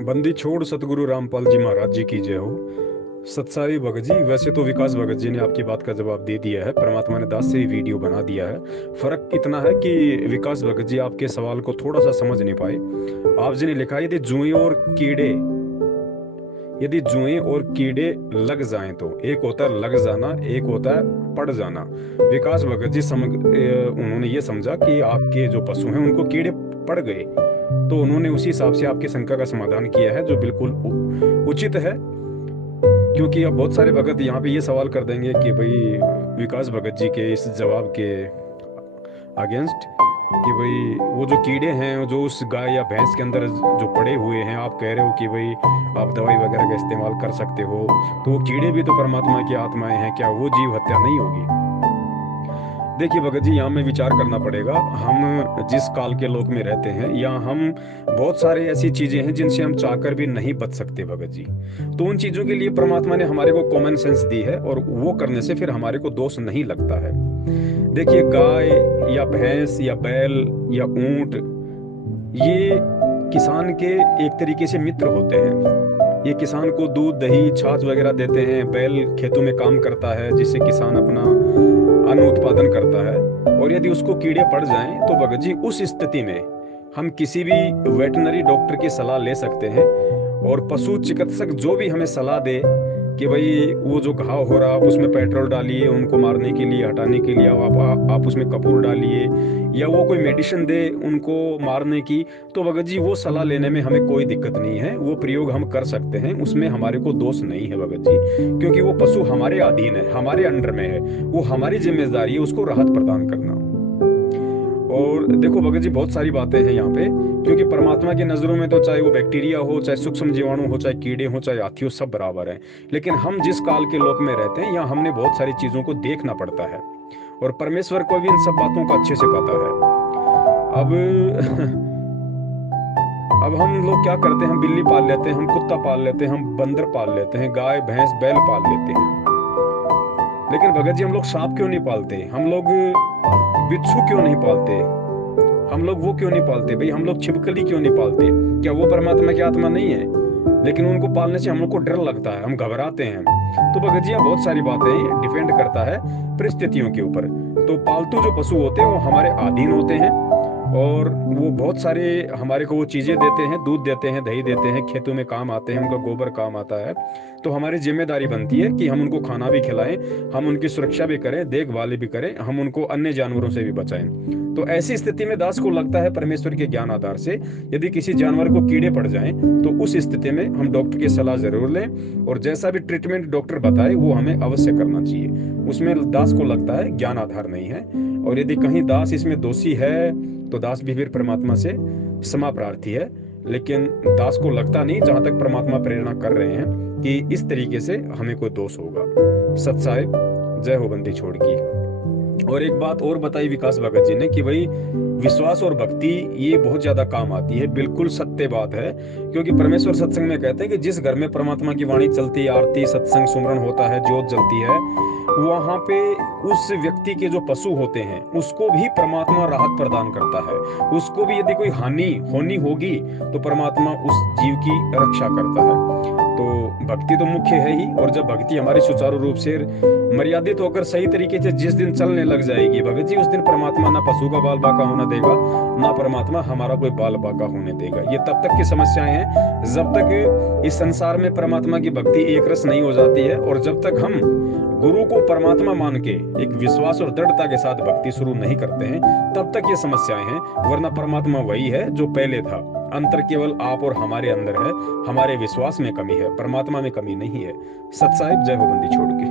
बंदी छोड़ सतगुरु रामपाल जी महाराज जी की जय हो। सत्साई भगत जी, वैसे तो विकास भगत जी ने आपकी बात का जवाब दे दिया है, परमात्मा ने दास से ही वीडियो बना दिया है। फर्क इतना है कि विकास भगत जी आपके सवाल को थोड़ा सा समझ नहीं पाए। आप जी ने लिखा है यदि जुएं और कीड़े लग जाएं तो एक होता है लग जाना, एक होता है पड़ जाना। विकास भगत जी उन्होंने ये समझा कि आपके जो पशु हैं उनको कीड़े पड़ गए, तो उन्होंने उसी हिसाब से आपकी शंका का समाधान किया है, जो बिल्कुल उचित है। क्योंकि अब बहुत सारे भगत यहाँ पे ये सवाल कर देंगे कि भाई विकास भगत जी के इस जवाब के अगेंस्ट कि भाई वो जो कीड़े हैं जो उस गाय या भैंस के अंदर जो पड़े हुए हैं, आप कह रहे हो कि भाई आप दवाई वगैरह का इस्तेमाल कर सकते हो, तो वो कीड़े भी तो परमात्मा की आत्माएं हैं, क्या वो जीव हत्या नहीं होगी? देखिए भगत जी, यहाँ में विचार करना पड़ेगा। हम जिस काल के लोक में रहते हैं, या हम बहुत सारे ऐसी चीजें हैं जिनसे हम चाहकर भी नहीं बच सकते भगत जी। तो उन चीजों के लिए परमात्मा ने हमारे को कॉमन सेंस दी है, और वो करने से फिर हमारे को दोष नहीं लगता है। देखिए, गाय या भैंस या बैल या ऊंट, ये किसान के एक तरीके से मित्र होते हैं। ये किसान को दूध दही छाछ वगैरह देते हैं। बैल खेतों में काम करता है, जिससे किसान अपना अन्न उत्पादन करता है। और यदि उसको कीड़े पड़ जाएं तो भगत जी उस स्थिति में हम किसी भी वेटनरी डॉक्टर की सलाह ले सकते हैं, और पशु चिकित्सक जो भी हमें सलाह दे कि भाई वो जो घाव हो रहा, आप उसमें पेट्रोल डालिए, उनको मारने के लिए हटाने के लिए आप उसमें कपूर डालिए, या वो कोई मेडिसिन दे उनको मारने की, तो भगत जी वो सलाह लेने में हमें कोई दिक्कत नहीं है। वो प्रयोग हम कर सकते हैं, उसमें हमारे को दोष नहीं है भगत जी। क्योंकि वो पशु हमारे अधीन है, हमारे अंडर में है, वो हमारी जिम्मेदारी है उसको राहत प्रदान करना। और देखो भगत जी, बहुत सारी बातें हैं यहाँ पे, क्योंकि परमात्मा की नजरों में तो चाहे वो बैक्टीरिया हो, चाहे सूक्ष्म जीवाणु हो, चाहे कीड़े हो, चाहे हाथी हो, सब बराबर है। लेकिन हम जिस काल के लोक में रहते हैं, यहाँ हमने बहुत सारी चीजों को देखना पड़ता है, और परमेश्वर को भी इन सब बातों का अच्छे से पता है। अब अब हम लोग क्या करते हैं, हम बिल्ली पाल लेते हैं, हम कुत्ता पाल लेते हैं, हम बंदर पाल लेते हैं, गाय भैंस बैल पाल लेते हैं। लेकिन भगत जी, हम लोग सांप क्यों नहीं पालते? हम लोग बिच्छू क्यों नहीं पालते? हम लोग वो क्यों नहीं पालते भाई? हम लोग छिपकली क्यों नहीं पालते? क्या वो परमात्मा की आत्मा नहीं है? लेकिन उनको पालने से हम लोग को डर लगता है, हम घबराते हैं। तो भगत जी, बहुत सारी बातें डिपेंड करता है परिस्थितियों के ऊपर। तो पालतू जो पशु होते हैं वो हमारे अधीन होते हैं, और वो बहुत सारे हमारे को वो चीजें देते हैं, दूध देते हैं, दही देते हैं, खेतों में काम आते हैं, उनका गोबर काम आता है। तो हमारी जिम्मेदारी बनती है कि हम उनको खाना भी खिलाएं, हम उनकी सुरक्षा भी करें, देखभाल भी करें, हम उनको अन्य जानवरों से भी बचाएं। तो ऐसी स्थिति में दास को लगता है परमेश्वर के ज्ञान आधार से, यदि किसी जानवर को कीड़े पड़ जाएं तो उस स्थिति में हम डॉक्टर की सलाह जरूर लें, और जैसा भी ट्रीटमेंट डॉक्टर बताए वो हमें अवश्य करना चाहिए। उसमें दास को लगता है ज्ञान आधार नहीं है, और यदि कहीं दास इसमें दोषी है तो दास भी फिर परमात्मा से क्षमा प्रार्थी है। लेकिन दास को लगता नहीं, जहां तक परमात्मा प्रेरणा कर रहे हैं, कि इस तरीके से हमें कोई दोष होगा। सत साहिब, जय हो बंदी छोड़ की। और एक बात और बताई विकास भगत जी ने कि भाई विश्वास और भक्ति ये बहुत ज्यादा काम आती है। बिल्कुल सत्य बात है, क्योंकि परमेश्वर सत्संग में कहते हैं कि जिस घर में परमात्मा की वाणी चलती है, आरती सत्संग सुमरन होता है, ज्योत जलती है, वहां पे उस व्यक्ति के जो पशु होते हैं उसको भी परमात्मा राहत प्रदान करता है। उसको भी यदि कोई हानि होनी होगी तो परमात्मा उस जीव की रक्षा करता है। तो भक्ति तो मुख्य है ही, और जब भक्ति हमारी सुचारू रूप से मर्यादित होकर सही तरीके से जिस दिन चलने लग जाएगी भगत जी, उस दिन परमात्मा ना पशु का बाल बाका होने देगा, ना परमात्मा हमारा कोई बाल बाका होने देगा। ये तब तक की समस्याएं हैं जब तक इस संसार में परमात्मा की भक्ति एक रस नहीं हो जाती है, और जब तक हम गुरु को परमात्मा मान के एक विश्वास और दृढ़ता के साथ भक्ति शुरू नहीं करते हैं, तब तक ये समस्याएं हैं। वरना परमात्मा वही है जो पहले था। अंतर केवल आप और हमारे अंदर है, हमारे विश्वास में कमी है, परमात्मा में कमी नहीं है। सत साहिब, जय हो बंदी छोड़ के।